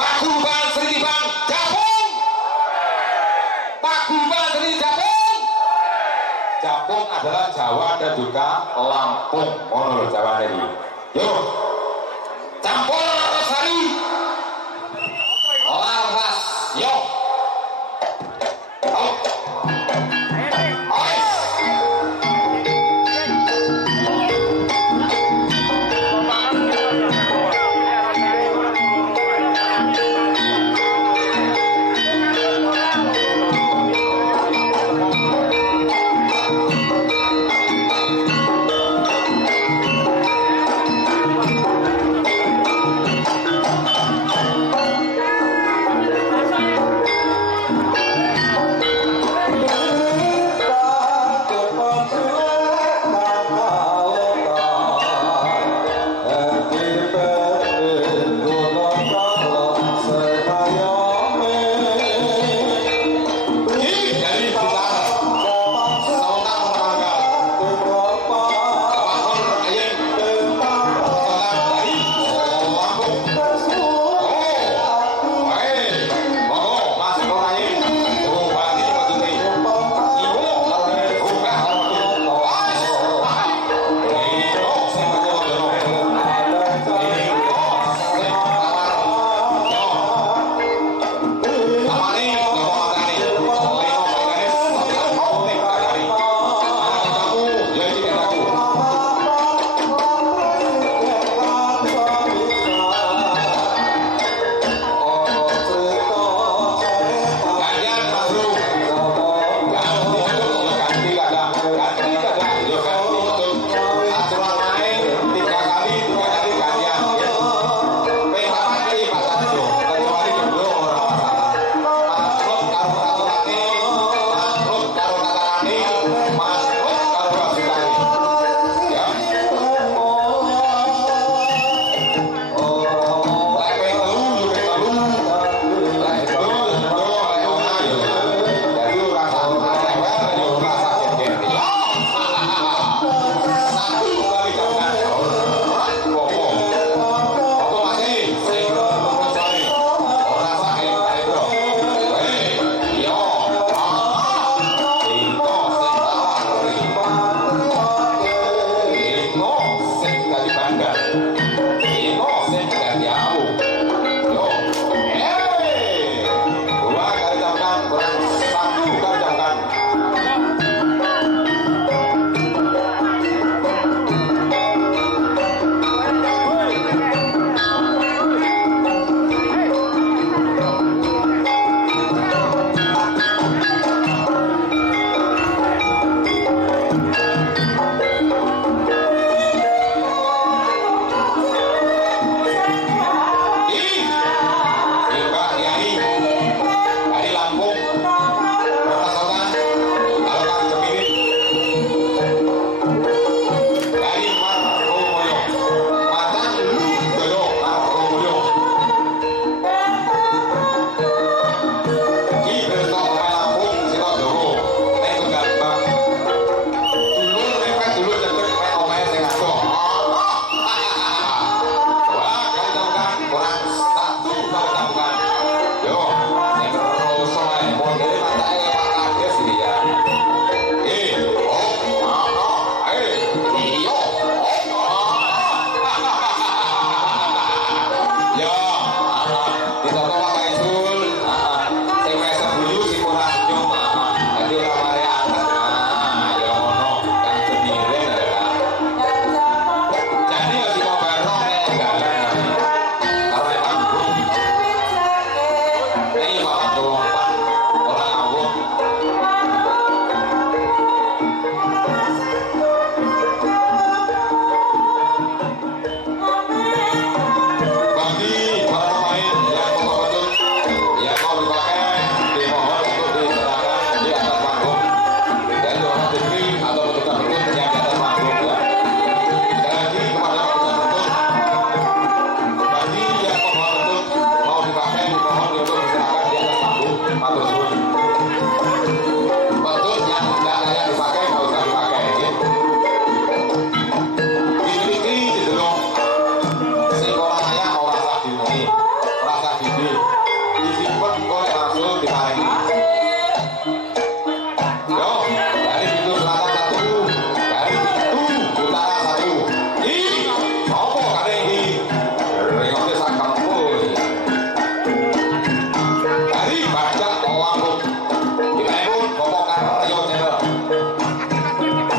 Paguyuban Sri Bang Japung. Paguyuban Sri Japung. Japung adalah Jawa dan juga Lampung. Ono lho Jawa ini. Yo. Campur Sari. Laras. Yo. Habibie disimpan kok langsung diparingi. Yo, dari pintu selatan satu, dari pintu utara satu. Ih, apa kade ini? Ringotnya sakam pun. Dari baca Lampung, kita pun kokokan Rio Channel.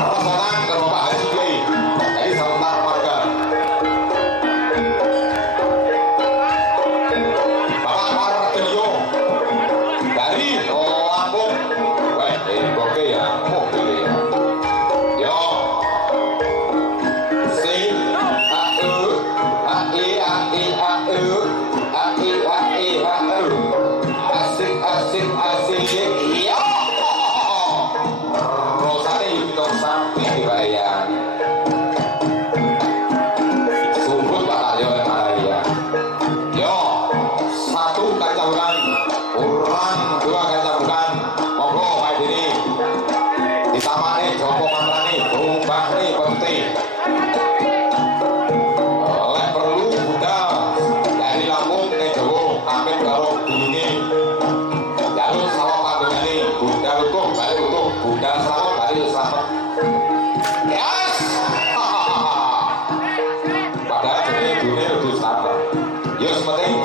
Rosonan ke Bapak Haji Play, dari sebentar marga. Bapak Martelio dari Lampung. Wah, oke ya, mobil ya. Yo, C A E A E A E A E A E A E A E. Asik asik asik. Yo, Rosane Yukito sapi dibayar. Sumput Pak Aryo yang mana dia? Yo, satu kaca bukan, kurang dua kaca bukan. Monggo Pak Dini. Ditamani Joko Mantrani, rumah nih penting. Oleh perlu budal dari Lampung ke Jawa, amin karo bunyi. Jalur sawah pandungan ini, budal utuh, balik utuh, budal sawah, balik selamat. Yes! Padahal jadi dunia itu selamat. Yo, sepenting